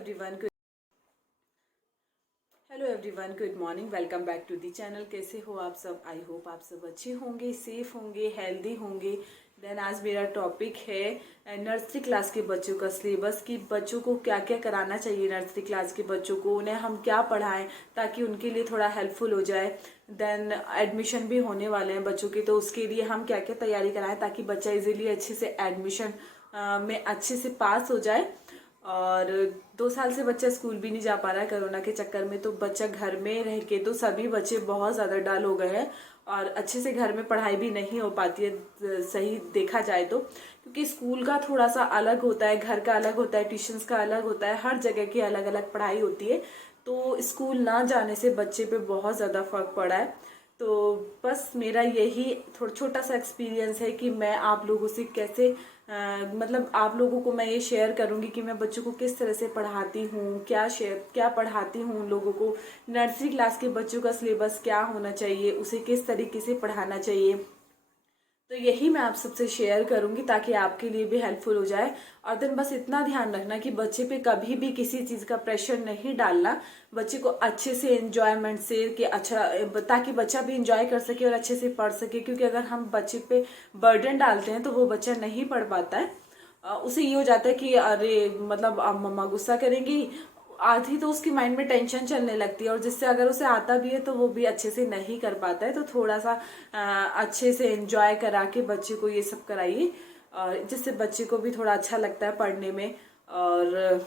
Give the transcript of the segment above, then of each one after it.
Everyone good morning. Welcome back to the channel. कैसे हो आप सब? आई होप आप सब अच्छे होंगे, सेफ होंगे, हेल्दी होंगे। देन आज मेरा टॉपिक है नर्सरी क्लास के बच्चों का सिलेबस, कि बच्चों को क्या क्या कराना चाहिए। नर्सरी क्लास के बच्चों को उन्हें हम क्या पढ़ाएं ताकि उनके लिए थोड़ा हेल्पफुल हो जाए। देन एडमिशन भी होने वाले हैं बच्चों के, तो उसके लिए हम क्या क्या तैयारी कराएं ताकि बच्चा इजीली अच्छे से एडमिशन में अच्छे से पास हो जाए। और 2 साल से बच्चा स्कूल भी नहीं जा पा रहा है कोरोना के चक्कर में, तो बच्चा घर में रह के तो सभी बच्चे बहुत ज़्यादा डल हो गए हैं और अच्छे से घर में पढ़ाई भी नहीं हो पाती है सही देखा जाए तो, क्योंकि स्कूल का थोड़ा सा अलग होता है, घर का अलग होता है, ट्यूशन्स का अलग होता है, हर जगह की अलग अलग पढ़ाई होती है। तो स्कूल ना जाने से बच्चे पे बहुत ज़्यादा फर्क पड़ा है। तो बस मेरा यही थोड़ा छोटा सा एक्सपीरियंस है कि मैं आप लोगों से कैसे मतलब आप लोगों को मैं ये शेयर करूंगी कि मैं बच्चों को किस तरह से पढ़ाती हूँ, क्या पढ़ाती हूँ उन लोगों को। नर्सरी क्लास के बच्चों का सिलेबस क्या होना चाहिए, उसे किस तरीके से पढ़ाना चाहिए, तो यही मैं आप सबसे शेयर करूंगी ताकि आपके लिए भी हेल्पफुल हो जाए। और देन बस इतना ध्यान रखना कि बच्चे पे कभी भी किसी चीज़ का प्रेशर नहीं डालना, बच्चे को अच्छे से एंजॉयमेंट से कि अच्छा, ताकि बच्चा भी इंजॉय कर सके और अच्छे से पढ़ सके। क्योंकि अगर हम बच्चे पे बर्डन डालते हैं तो वो बच्चा नहीं पढ़ पाता है। उसे ये हो जाता है कि अरे मतलब अब मम्मा गुस्सा करेंगी, आधी तो उसकी माइंड में टेंशन चलने लगती है, और जिससे अगर उसे आता भी है तो वो भी अच्छे से नहीं कर पाता है। तो थोड़ा सा अच्छे से एंजॉय करा के बच्चे को ये सब कराइए, और जिससे बच्चे को भी थोड़ा अच्छा लगता है पढ़ने में। और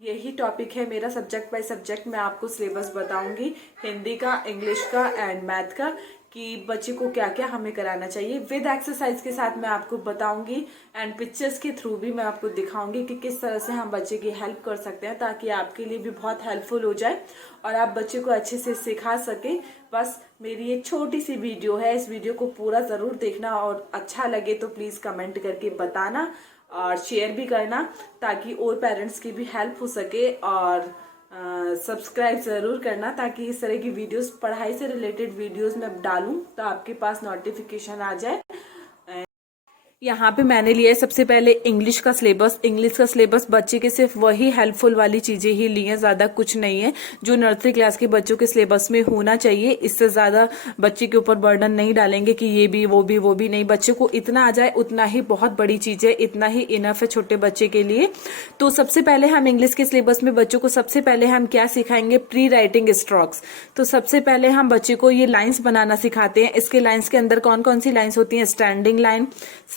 यही टॉपिक है मेरा, सब्जेक्ट बाय सब्जेक्ट मैं आपको सिलेबस बताऊंगी, हिंदी का, इंग्लिश का एंड मैथ का, कि बच्चे को क्या क्या हमें कराना चाहिए। विद एक्सरसाइज के साथ मैं आपको बताऊंगी एंड पिक्चर्स के थ्रू भी मैं आपको दिखाऊंगी कि किस तरह से हम बच्चे की हेल्प कर सकते हैं, ताकि आपके लिए भी बहुत हेल्पफुल हो जाए और आप बच्चे को अच्छे से सिखा सके। बस मेरी एक छोटी सी वीडियो है, इस वीडियो को पूरा ज़रूर देखना, और अच्छा लगे तो प्लीज़ कमेंट करके बताना और शेयर भी करना ताकि और पेरेंट्स की भी हेल्प हो सके। और सब्सक्राइब ज़रूर करना ताकि इस तरह की वीडियोस, पढ़ाई से रिलेटेड वीडियोस मैं डालूं तो आपके पास नोटिफिकेशन आ जाए। यहाँ पे मैंने लिया है सबसे पहले इंग्लिश का सिलेबस। इंग्लिश का सिलेबस बच्चे के सिर्फ वही हेल्पफुल वाली चीजें ही ली हैं, ज्यादा कुछ नहीं है जो नर्सरी क्लास के बच्चों के सिलेबस में होना चाहिए। इससे ज्यादा बच्चे के ऊपर बर्डन नहीं डालेंगे कि ये भी वो भी वो भी नहीं। बच्चे को इतना आ जाए उतना ही बहुत बड़ी चीज है, इतना ही इनफ है छोटे बच्चे के लिए। तो सबसे पहले हम इंग्लिश के सिलेबस में बच्चों को सबसे पहले हम क्या सिखाएंगे, प्री राइटिंग स्ट्रोक्स। तो सबसे पहले हम बच्चे को ये लाइन्स बनाना सिखाते हैं। इसके लाइन्स के अंदर कौन कौन सी लाइन्स होती हैं, standing line,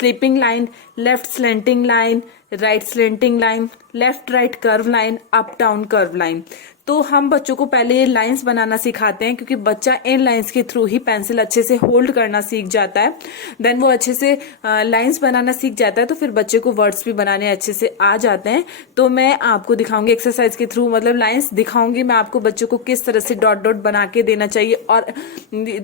sleeping line, left slanting line, right slanting line, left right curve line, up down curve line. तो हम बच्चों को पहले ये लाइंस बनाना सिखाते हैं, क्योंकि बच्चा इन लाइंस के थ्रू ही पेंसिल अच्छे से होल्ड करना सीख जाता है। देन वो अच्छे से लाइंस बनाना सीख जाता है, तो फिर बच्चे को वर्ड्स भी बनाने अच्छे से आ जाते हैं। तो मैं आपको दिखाऊंगी एक्सरसाइज के थ्रू, मतलब लाइंस दिखाऊंगी मैं आपको बच्चों को किस तरह से डॉट डॉट बना के देना चाहिए। और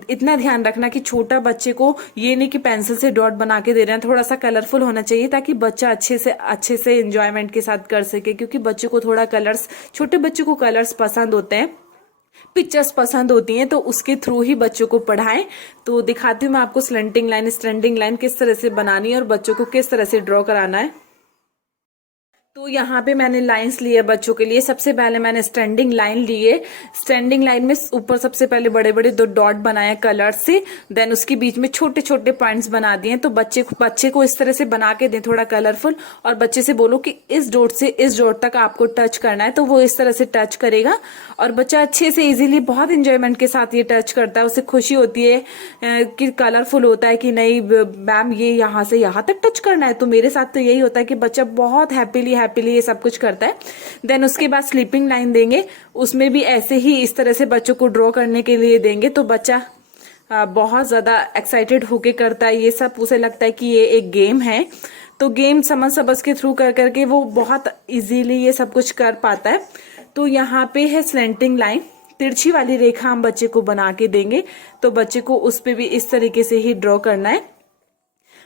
इतना ध्यान रखना कि छोटा बच्चे को ये नहीं कि पेंसिल से डॉट बना के दे रहे हैं, थोड़ा सा कलरफुल होना चाहिए ताकि बच्चा अच्छे से एंजॉयमेंट के साथ कर सके। क्योंकि बच्चे को थोड़ा कलर्स, छोटे बच्चे को कलर्स पसंद होते हैं, पिक्चर्स पसंद होती हैं, तो उसके थ्रू ही बच्चों को पढ़ाएं। तो दिखाती हूँ मैं आपको स्लेंटिंग लाइन, स्टैंडिंग लाइन किस तरह से बनानी है और बच्चों को किस तरह से ड्रॉ कराना है। तो यहाँ पे मैंने लाइंस लिए बच्चों के लिए। सबसे पहले मैंने स्टैंडिंग लाइन लिए। स्टैंडिंग लाइन में ऊपर सबसे पहले बड़े बड़े 2 डॉट बनाए कलर से, देन उसके बीच में छोटे छोटे पॉइंट्स बना दिए। तो बच्चे को इस तरह से बना के दें थोड़ा कलरफुल, और बच्चे से बोलो कि इस डॉट से इस डॉट तक आपको टच करना है, तो वो इस तरह से टच करेगा और बच्चा अच्छे से इजीली बहुत इंजॉयमेंट के साथ ये टच करता है। उसे खुशी होती है कि कलरफुल होता है कि नहीं मैम ये यहाँ से यहाँ तक टच करना है। तो मेरे साथ तो यही होता है कि बच्चा बहुत हैप्पीली ये सब कुछ करता है। देन उसके बाद स्लीपिंग लाइन देंगे, उसमें भी ऐसे ही इस तरह से बच्चों को ड्रॉ करने के लिए देंगे। तो बच्चा बहुत ज्यादा एक्साइटेड होके करता है ये सब, उसे लगता है कि ये एक गेम है। तो गेम समझ सबस के थ्रू कर करके वो बहुत इजीली ये सब कुछ कर पाता है। तो यहाँ पे है स्लेंटिंग लाइन, तिरछी वाली रेखा हम बच्चे को बना के देंगे। तो बच्चे को उस पे भी इस तरीके से ही ड्रॉ करना है।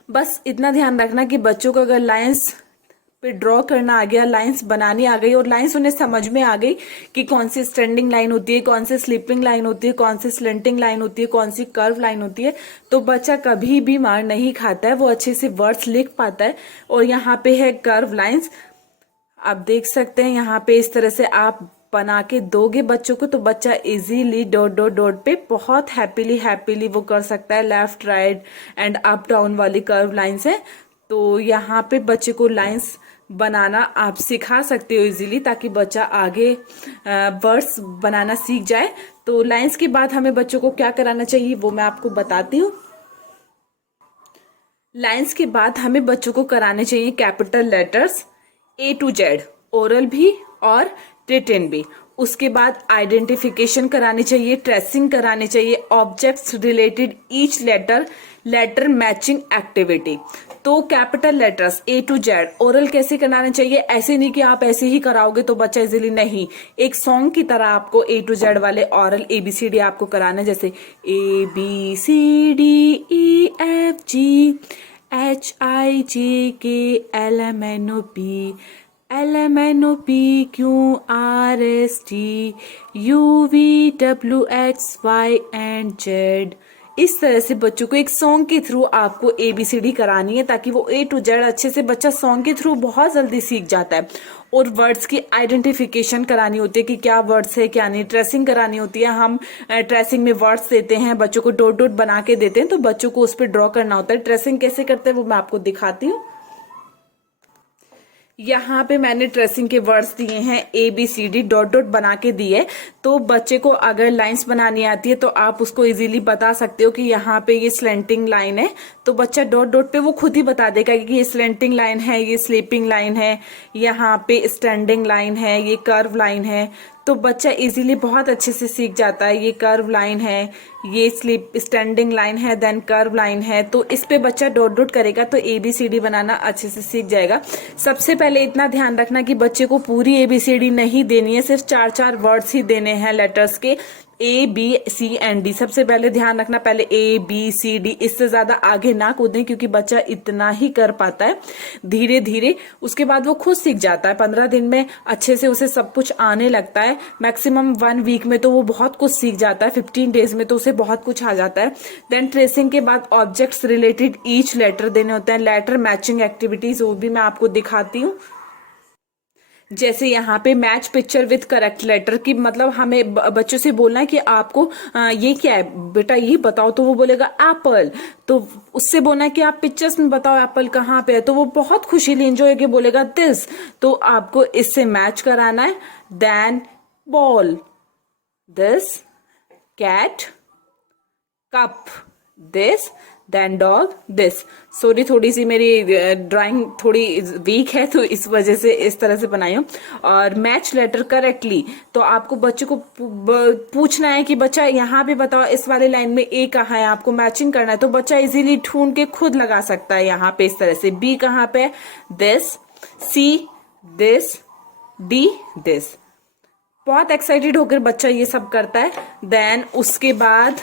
बस इतना ध्यान रखना कि बच्चों को अगर लाइंस पे ड्रॉ करना आ गया, लाइंस बनानी आ गई और लाइंस उन्हें समझ में आ गई कि कौन सी स्टैंडिंग लाइन होती है, कौन सी स्लीपिंग लाइन होती है, कौन सी स्लेंटिंग लाइन होती है, कौन सी कर्व लाइन होती है, तो बच्चा कभी भी मार नहीं खाता है, वो अच्छे से वर्ड्स लिख पाता है। और यहाँ पे है कर्व लाइंस। आप देख सकते हैं यहाँ पे इस तरह से आप बना के दोगे बच्चों को तो बच्चा इजीली डॉट डॉट डॉट पे बहुत हैप्पीली वो कर सकता है। Left right and up down वाली कर्व लाइंस है, तो यहाँ पे बच्चे को लाइंस बनाना आप सिखा सकते हो इजीली, ताकि बच्चा आगे वर्ड्स बनाना सीख जाए। तो लाइंस के बाद हमें बच्चों को क्या कराना चाहिए वो मैं आपको बताती हूँ। लाइंस के बाद हमें बच्चों को कराने चाहिए capital letters A to Z, oral भी और रिटन भी। उसके बाद आइडेंटिफिकेशन करानी चाहिए, ट्रेसिंग करानी चाहिए, objects related each letter matching activity. तो capital letters A to Z oral कैसे कराना चाहिए, ऐसे नहीं कि आप ऐसे ही कराओगे तो बच्चा इजीली नहीं, एक सॉन्ग की तरह आपको A to Z वाले ओरल ABCD आपको कराना है, जैसे ABCDEFGHIJKLMNOP LMNOPQRSTUVWXY and Z। इस तरह से बच्चों को एक सॉन्ग के थ्रू आपको ABCD करानी है, ताकि वो A to Z अच्छे से बच्चा सॉन्ग के थ्रू बहुत जल्दी सीख जाता है। और वर्ड्स की आइडेंटिफिकेशन करानी होती है कि क्या वर्ड्स है क्या नहीं, ट्रेसिंग करानी होती है। हम ट्रेसिंग में वर्ड्स देते हैं, बच्चों को डॉट डॉट बना के देते हैं, तो बच्चों को उस पर ड्रॉ करना होता है। ट्रेसिंग कैसे करते हैं वो मैं आपको दिखाती हूँ। यहाँ पे मैंने ट्रेसिंग के वर्ड्स दिए हैं ABCD डॉट डॉट बना के दिए, तो बच्चे को अगर लाइंस बनानी आती है तो आप उसको इजीली बता सकते हो कि यहाँ पे ये स्लेंटिंग लाइन है, तो बच्चा डॉट डॉट पे वो खुद ही बता देगा कि ये स्लेंटिंग लाइन है, ये स्लीपिंग लाइन है, यहाँ पे स्टैंडिंग लाइन है, ये कर्व लाइन है। तो बच्चा इजीली बहुत अच्छे से सीख जाता है, ये कर्व लाइन है, ये स्टैंडिंग लाइन है, देन कर्व लाइन है। तो इस पे बच्चा डॉट डॉट करेगा तो ABCD बनाना अच्छे से सीख जाएगा। सबसे पहले इतना ध्यान रखना कि बच्चे को पूरी ABCD नहीं देनी है, सिर्फ 4-4 वर्ड्स ही देने हैं लेटर्स के ABCD। सबसे पहले ध्यान रखना, पहले ABCD, इससे ज्यादा आगे ना कूदें क्योंकि बच्चा इतना ही कर पाता है धीरे धीरे। उसके बाद वो खुद सीख जाता है, 15 दिन में अच्छे से उसे सब कुछ आने लगता है। मैक्सिमम 1 वीक में तो वो बहुत कुछ सीख जाता है, 15 डेज में तो उसे बहुत कुछ आ जाता है। देन ट्रेसिंग के बाद ऑब्जेक्ट्स रिलेटेड ईच लेटर देने होते हैं, लेटर मैचिंग एक्टिविटीज, वो भी मैं आपको दिखाती हूँ। जैसे यहाँ पे match picture with correct letter की, मतलब हमें बच्चों से बोलना है कि आपको ये क्या है बेटा ये बताओ, तो वो बोलेगा एप्पल। तो उससे बोलना है कि आप पिक्चर्स में बताओ एप्पल कहाँ पे है, तो वो बहुत खुशीली एंजॉय के बोलेगा दिस। तो आपको इससे मैच कराना है। Then ball, this, cat, cup, this, then dog, this. Sorry, थोड़ी सी मेरी ड्राइंग थोड़ी वीक है तो इस वजह से इस तरह से बनाई हूँ। और मैच लेटर करेक्टली, तो आपको बच्चे को पूछना है कि बच्चा यहाँ पे बताओ इस वाले लाइन में A कहाँ है, आपको मैचिंग करना है। तो बच्चा इजीली ढूंढ के खुद लगा सकता है यहाँ पे इस तरह से, B कहाँ पे, this, C, this, D, this. बहुत एक्साइटेड होकर बच्चा ये सब करता है। देन उसके बाद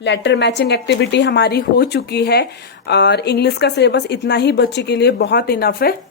लेटर मैचिंग एक्टिविटी हमारी हो चुकी है और इंग्लिश का सिलेबस इतना ही बच्चे के लिए बहुत इनफ है।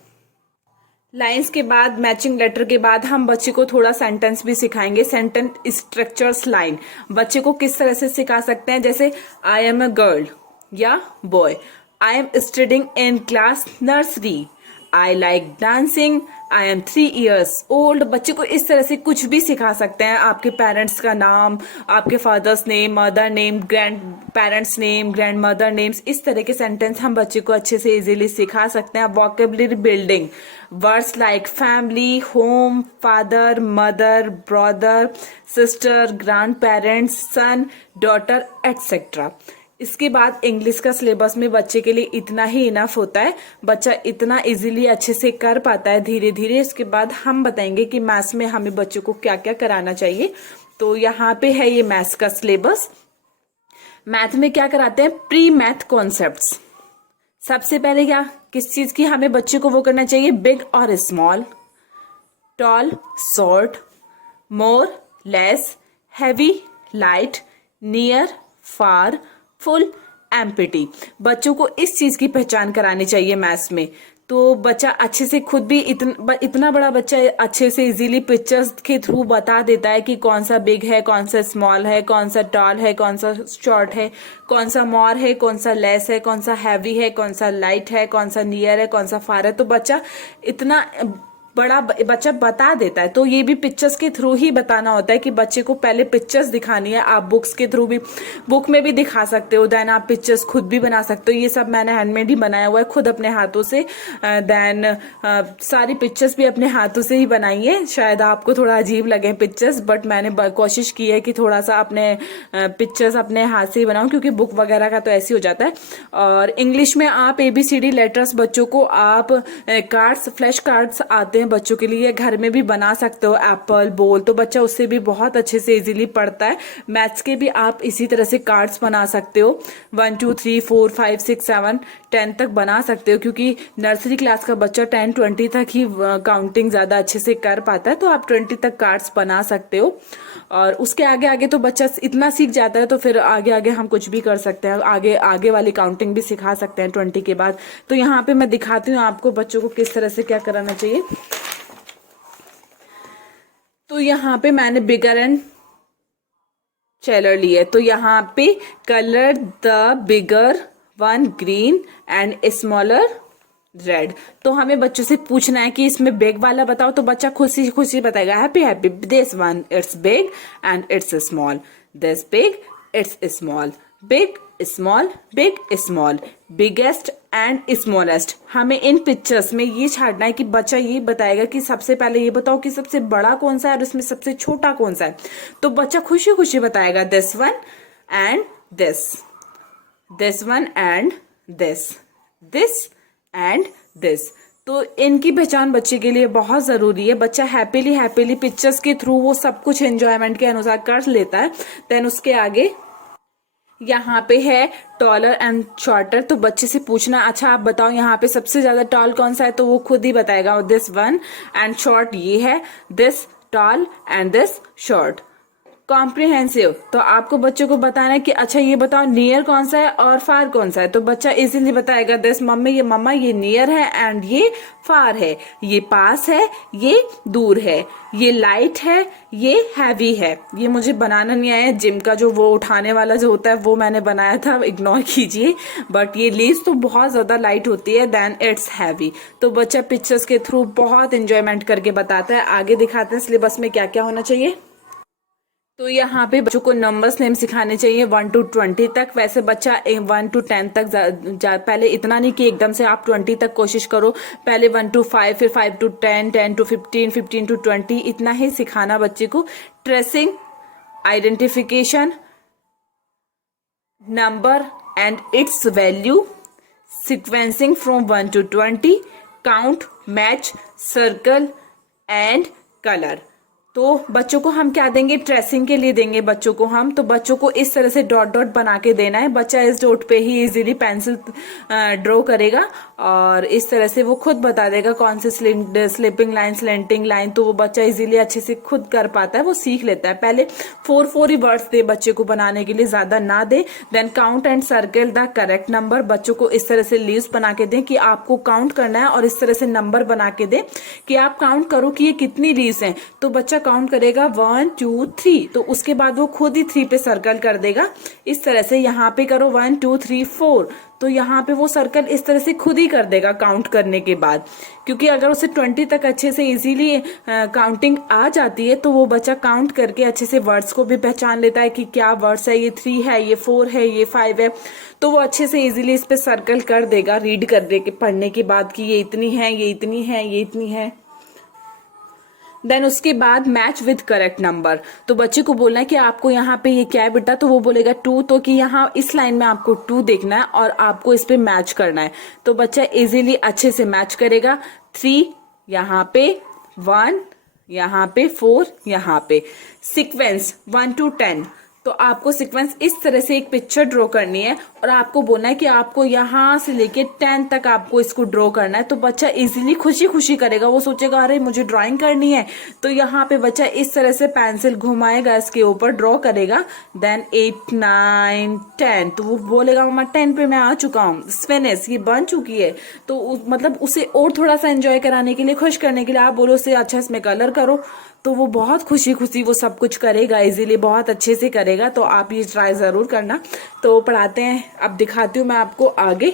लाइंस के बाद मैचिंग लेटर के बाद हम बच्चे को थोड़ा सेंटेंस भी सिखाएंगे, सेंटेंस स्ट्रक्चर्स लाइन। बच्चे को किस तरह से सिखा सकते हैं, जैसे आई एम अ गर्ल या boy, I am studying in class nursery, I like dancing, I am 3 years old। बच्चे को इस तरह से कुछ भी सिखा सकते हैं, आपके पेरेंट्स का नाम, आपके father's name, mother name, grand parents name, grand mother names, इस तरह के सेंटेंस हम बच्चे को अच्छे से इजीली सिखा सकते हैं। Vocabulary building, words like family, home, father, mother, brother, sister, grandparents, son, daughter, etcetera. इसके बाद इंग्लिश का सिलेबस में बच्चे के लिए इतना ही इनफ होता है, बच्चा इतना इजीली अच्छे से कर पाता है धीरे धीरे। इसके बाद हम बताएंगे कि मैथ्स में हमें बच्चों को क्या क्या कराना चाहिए। तो यहाँ पे है ये मैथ्स का सिलेबस। मैथ में क्या कराते हैं, प्री मैथ कॉन्सेप्ट्स। सबसे पहले क्या, किस चीज की हमें बच्चे को वो करना चाहिए, बिग और स्मॉल, टॉल, शॉर्ट, मोर, लेस, हैवी, लाइट, नियर, फार, फुल, एम्प्टी। बच्चों को इस चीज की पहचान करानी चाहिए मैथ्स में। तो बच्चा अच्छे से खुद भी इतना बड़ा बच्चा अच्छे से इजीली पिक्चर्स के थ्रू बता देता है कि कौन सा बिग है, कौन सा स्मॉल है, कौन सा टॉल है, कौन सा शॉर्ट है, कौन सा मोर है, कौन सा लेस है, कौन सा हैवी है, कौन सा लाइट है, कौन सा नियर है, कौन सा फार है। तो बच्चा इतना बड़ा बच्चा बता देता है। तो ये भी पिक्चर्स के थ्रू ही बताना होता है कि बच्चे को पहले पिक्चर्स दिखानी है। आप बुक्स के थ्रू भी, बुक में भी दिखा सकते हो, देन आप पिक्चर्स खुद भी बना सकते हो। ये सब मैंने हैंडमेड ही बनाया हुआ है खुद अपने हाथों से। देन सारी पिक्चर्स भी अपने हाथों से ही बनाई है। शायद आपको थोड़ा अजीब लगे पिक्चर्स, बट मैंने कोशिश की है कि थोड़ा सा अपने पिक्चर्स अपने हाथ से ही बनाऊं, क्योंकि बुक वगैरह का तो ऐसे ही हो जाता है। और इंग्लिश में आप ABCD लेटर्स बच्चों को आप कार्ड्स, फ्लैश कार्ड्स आते हैं बच्चों के लिए, घर में भी बना सकते हो, एप्पल, बॉल, तो बच्चा उससे भी बहुत अच्छे से इजीली पढ़ता है। मैथ्स के भी आप इसी तरह से कार्ड्स बना सकते हो, 1 2 3 4 5 6 7 10 तक बना सकते हो, क्योंकि नर्सरी क्लास का बच्चा 10 20 तक ही काउंटिंग ज्यादा अच्छे से कर पाता है। तो आप 20 तक कार्ड्स बना सकते हो। और उसके आगे आगे तो बच्चा इतना सीख जाता है, तो फिर आगे आगे हम कुछ भी कर सकते हैं, आगे आगे वाली काउंटिंग भी सिखा सकते हैं 20 के बाद। तो यहाँ पे मैं दिखाती हूँ आपको बच्चों को किस तरह से क्या कराना चाहिए। तो यहाँ पे मैंने बिगर एंड चेलर लिए। तो यहाँ पे colour the bigger one green and smaller red. तो हमें बच्चों से पूछना है कि इसमें बिग वाला बताओ, तो बच्चा खुशी खुशी बताएगा happy happy, this one it's big and it's small, this big it's small, big small, big small, biggest and smallest. हमें इन पिक्चर्स में ये छाड़ना है कि बच्चा ये बताएगा कि सबसे पहले ये बताओ कि सबसे बड़ा कौन सा है और उसमें सबसे छोटा कौन सा है। तो बच्चा खुशी खुशी बताएगा this one and this, this one and this, this and this. तो इनकी पहचान बच्चे के लिए बहुत जरूरी है। बच्चा हैप्पीली हैप्पीली पिक्चर्स के थ्रू वो सब कुछ एंजॉयमेंट के अनुसार कर लेता है। देन उसके आगे यहाँ पे है टॉलर एंड शॉर्टर। तो बच्चे से पूछना अच्छा आप बताओ यहाँ पे सबसे ज्यादा टॉल कौन सा है, तो वो खुद ही बताएगा दिस वन, एंड शॉर्ट ये है this tall and this short. Comprehensive, तो आपको बच्चों को बताना है कि अच्छा ये बताओ नियर कौन सा है और फार कौन सा है। तो बच्चा इजीली बताएगा दिस मम्मा ये नियर है एंड ये फार है, ये पास है, ये दूर है, ये लाइट है, ये हैवी है। ये मुझे बनाना नहीं आया, जिम का जो वो उठाने वाला जो होता है वो मैंने बनाया था, इग्नोर कीजिए। बट ये लीज तो बहुत ज्यादा लाइट होती है, देन इट्स हैवी। तो बच्चा पिक्चर्स के थ्रू बहुत इंजॉयमेंट करके बताता है। आगे दिखाते हैं सिलेबस में क्या क्या होना चाहिए। तो यहाँ पे बच्चों को नंबर्स नेम सिखाने चाहिए 1 to 20 तक। वैसे बच्चा 1 to 10 तक पहले इतना नहीं कि एकदम से आप 20 तक कोशिश करो, पहले 1 to 5, फिर 5 to 10, 10 to 15, 15 to 20, इतना ही सिखाना बच्चे को। Tracing, identification, number and it's value, sequencing from 1 to 20, count, match, circle and colour. तो बच्चों को हम क्या देंगे, ट्रेसिंग के लिए देंगे बच्चों को हम। तो बच्चों को इस तरह से डॉट डॉट बना के देना है। बच्चा इस डॉट पे ही इजीली पेंसिल ड्रॉ करेगा और इस तरह से वो खुद बता देगा कौन से स्लिपिंग लाइन, स्लेंटिंग लाइन। तो वो बच्चा इजीली अच्छे से खुद कर पाता है, वो सीख लेता है। पहले 4 ही वर्ड्स दे बच्चे को बनाने के लिए, ज्यादा ना दे। Then count and circle the correct number. बच्चों को इस तरह से लीव्स बना के दें कि आपको काउंट करना है और इस तरह से नंबर बना के दें कि आप काउंट करो कि ये कितनी लीव्स हैं। तो बच्चा काउंट करेगा 1 2 3, तो उसके बाद वो खुद ही 3 पे सर्कल कर देगा। इस तरह से यहाँ पे करो 1 2 3 4, तो यहाँ पे वो सर्कल इस तरह से खुद ही कर देगा काउंट करने के बाद। क्योंकि अगर उसे 20 तक अच्छे से इजीली काउंटिंग आ जाती है तो वो बच्चा काउंट करके अच्छे से वर्ड्स को भी पहचान लेता है कि क्या वर्ड्स है, ये 3 है, ये 4 है, ये 5 है। तो वो अच्छे से इजीली इस पे सर्कल कर देगा रीड करने के, पढ़ने के बाद कि ये इतनी है, ये इतनी है, ये इतनी है। देन उसके बाद मैच विद करेक्ट नंबर। तो बच्चे को बोलना है कि आपको यहाँ पे ये क्या है बेटा, तो वो बोलेगा 2, तो कि यहाँ इस लाइन में आपको 2 देखना है और आपको इस पे मैच करना है। तो बच्चा इजीली अच्छे से मैच करेगा। 3 यहाँ पे, 1 यहाँ पे, 4 यहाँ पे। सीक्वेंस 1 to 10, तो आपको सीक्वेंस इस तरह से एक पिक्चर ड्रॉ करनी है और आपको बोलना है कि आपको यहाँ से लेके 10 तक आपको इसको ड्रॉ करना है। तो बच्चा इजीली खुशी खुशी करेगा, वो सोचेगा अरे मुझे ड्राइंग करनी है। तो यहाँ पे बच्चा इस तरह से पेंसिल घुमाएगा, इसके ऊपर ड्रॉ करेगा। देन 8 9 10, तो वो बोलेगा मम्मा 10 पे मैं आ चुका हूँ, फिनिश, ये बन चुकी है। तो मतलब उसे और थोड़ा सा एंजॉय कराने के लिए, खुश करने के लिए आप बोलो उसे अच्छा इसमें कलर करो, तो वो बहुत खुशी खुशी वो सब कुछ करेगा, इजीली बहुत अच्छे से करेगा। तो आप ये ट्राई जरूर करना। तो पढ़ाते हैं, अब दिखाती हूँ मैं आपको आगे।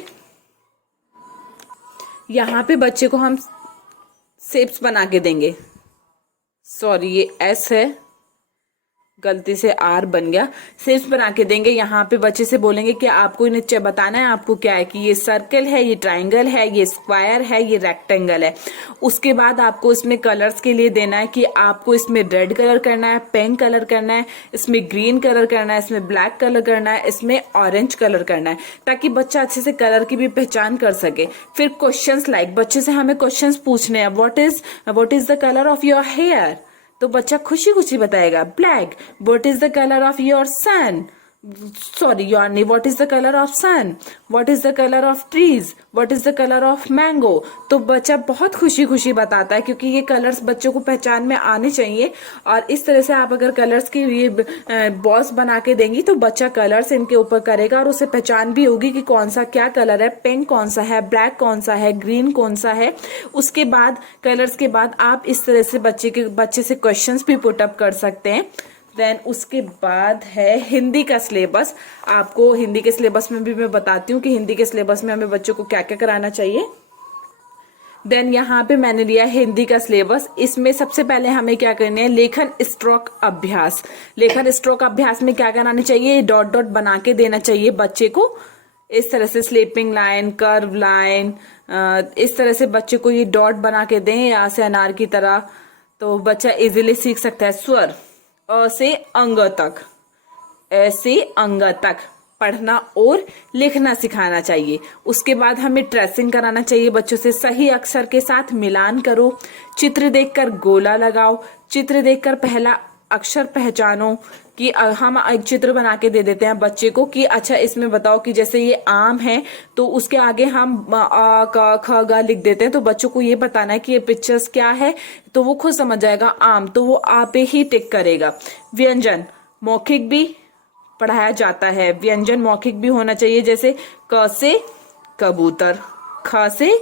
यहाँ पे बच्चे को हम शेप्स बना के देंगे। सॉरी, ये एस है, गलती से आर बन गया। शेप्स बना के देंगे। यहाँ पे बच्चे से बोलेंगे कि आपको इन्हें बताना है आपको क्या है, कि ये सर्कल है, ये ट्राइंगल है, ये स्क्वायर है, ये रेक्टेंगल है। उसके बाद आपको इसमें कलर्स के लिए देना है कि आपको इसमें रेड कलर करना है, पिंक कलर करना है, इसमें ग्रीन कलर करना है, इसमें ब्लैक कलर करना है, इसमें ऑरेंज कलर करना है, ताकि बच्चा अच्छे से कलर की भी पहचान कर सके। फिर क्वेश्चंस लाइक बच्चे से हमें क्वेश्चंस पूछने हैं। What is the colour of your hair, तो बच्चा खुशी खुशी बताएगा black. What is the colour of your sun, sorry your नहीं, what is the colour of sun. What is the colour of trees, what is the colour of mango. तो बच्चा बहुत खुशी खुशी बताता है, क्योंकि ये कलर्स बच्चों को पहचान में आने चाहिए। और इस तरह से आप अगर कलर्स की ये बॉल्स बना के देंगी तो बच्चा कलर्स इनके ऊपर करेगा और उसे पहचान भी होगी कि कौन सा क्या कलर है, पिंक कौन सा है, ब्लैक कौन सा है, ग्रीन कौन सा है। उसके बाद कलर्स के बाद आप इस तरह से बच्चे से क्वेश्चंस भी पुट अप कर सकते हैं। देन उसके बाद है हिंदी का सिलेबस। आपको हिंदी के सिलेबस में भी मैं बताती हूँ कि हिंदी के सिलेबस में हमें बच्चों को क्या क्या कराना चाहिए। देन यहाँ पे मैंने लिया हिंदी का सिलेबस। इसमें सबसे पहले हमें क्या करना है, लेखन स्ट्रोक अभ्यास। लेखन स्ट्रोक अभ्यास में क्या कराना चाहिए, डॉट डॉट बना के देना चाहिए बच्चे को। इस तरह से स्लीपिंग लाइन, कर्व लाइन, इस तरह से बच्चे को ये डॉट बना के दें यहाँ से अनार की तरह, तो बच्चा इजीली सीख सकता है। स्वर, अ से अंग तक, ए से अंग तक पढ़ना और लिखना सिखाना चाहिए। उसके बाद हमें ट्रेसिंग कराना चाहिए बच्चों से। सही अक्षर के साथ मिलान करो, चित्र देखकर गोला लगाओ, चित्र देखकर पहला अक्षर पहचानो। कि हम एक चित्र बना के दे देते हैं बच्चे को कि अच्छा इसमें बताओ कि जैसे ये आम है तो उसके आगे हम आ क ख ग लिख देते हैं, तो बच्चों को ये बताना है कि ये पिक्चर्स क्या है, तो वो खुद समझ जाएगा आम, तो वो आ पे ही टिक करेगा। व्यंजन मौखिक भी पढ़ाया जाता है, व्यंजन मौखिक भी होना चाहिए, जैसे क से कबूतर, ख से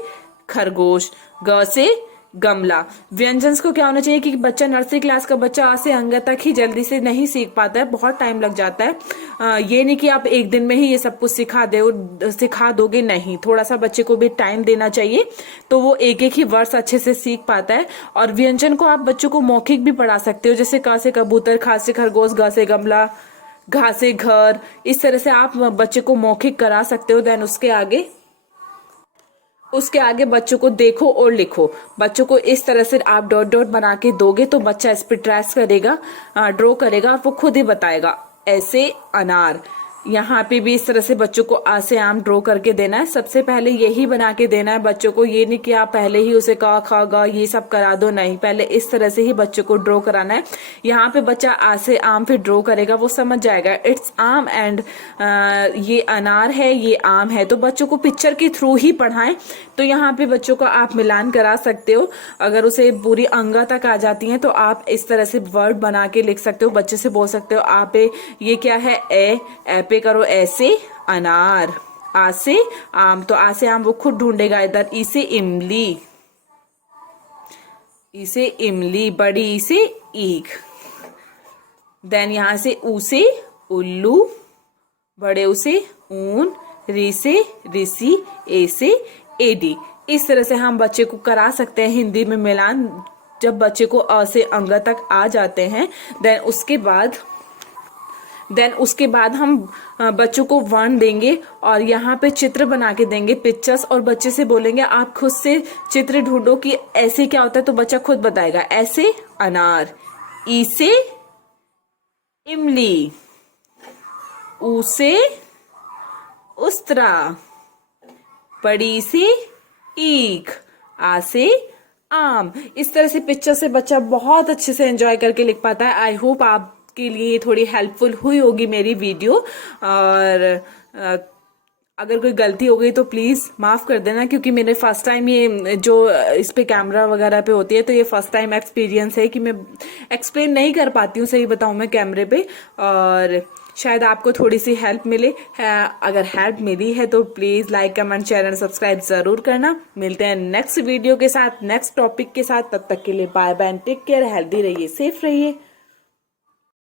खरगोश, ग से गमला। व्यंजन को क्या होना चाहिए कि बच्चा नर्सरी क्लास का बच्चा आ से अंग तक ही जल्दी से नहीं सीख पाता है, बहुत टाइम लग जाता है। ये नहीं कि आप एक दिन में ही ये सब कुछ सिखा दोगे, नहीं, थोड़ा सा बच्चे को भी टाइम देना चाहिए, तो वो एक एक ही वर्ष अच्छे से सीख पाता है। और व्यंजन को आप बच्चों को मौखिक भी पढ़ा सकते हो, जैसे क से कबूतर, ख से खरगोश, ग से गमला, घा से घर। इस तरह से आप बच्चे को मौखिक करा सकते हो। देन उसके आगे बच्चों को देखो और लिखो। बच्चों को इस तरह से आप डॉट डॉट बना के दोगे तो बच्चा इस पे ट्रेस करेगा, ड्रॉ करेगा और वो खुद ही बताएगा। ऐसे अनार, यहाँ पे भी इस तरह से बच्चों को आ से आम ड्रॉ करके देना है। सबसे पहले यही बना के देना है बच्चों को, ये नहीं कि आप पहले ही उसे क ख ग ये सब करा दो, नहीं, पहले इस तरह से ही बच्चों को ड्रॉ कराना है। यहाँ पे बच्चा आ से आम फिर ड्रॉ करेगा, वो समझ जाएगा इट्स आम एंड ये अनार है, ये आम है। तो बच्चों को पिक्चर के थ्रू ही पढ़ाएं, तो यहाँ पे बच्चों का आप मिलान करा सकते हो। अगर उसे पूरी अंगा तक आ जाती है तो आप इस तरह से वर्ड बना के लिख सकते हो, बच्चे से बोल सकते हो आप ये क्या है, ए पे करो ऐसे अनार, आ से आम, तो आ से आम वो खुद ढूंढेगा इधर। ई से इमली, ई से इमली, बड़ी ई से ईख। देन यहां से ऊ से उल्लू, बड़े ऊ से ऊन, री से ऋषि, ए से एडी। इस तरह से हम बच्चे को करा सकते हैं हिंदी में मिलान, जब बच्चे को अ से अंग तक आ जाते हैं। देन उसके बाद हम बच्चों को वर्ण देंगे और यहाँ पे चित्र बना के देंगे, पिक्चर्स, और बच्चे से बोलेंगे आप खुद से चित्र ढूंढो कि ऐसे क्या होता है, तो बच्चा खुद बताएगा। ऐसे अनार, ई से इमली, ऊ से उस्तरा, बड़ी से ईख, आ से आम। इस तरह से पिक्चर से बच्चा बहुत अच्छे से एंजॉय करके लिख पाता है। आई होप आप के लिए थोड़ी हेल्पफुल हुई होगी मेरी वीडियो। और अगर कोई गलती हो गई तो प्लीज़ माफ़ कर देना, क्योंकि मेरे फर्स्ट टाइम ये जो इस पे कैमरा वगैरह पे होती है, तो ये फर्स्ट टाइम एक्सपीरियंस है कि मैं एक्सप्लेन नहीं कर पाती हूँ, सही बताऊँ मैं, कैमरे पे। और शायद आपको थोड़ी सी हेल्प मिले है। अगर हेल्प मिली है तो please like comment channel subscribe ज़रूर करना। मिलते हैं नेक्स्ट वीडियो के साथ, नेक्स्ट टॉपिक के साथ। तब तक के लिए bye bye, take care, healthy रहिए, सेफ रहिए।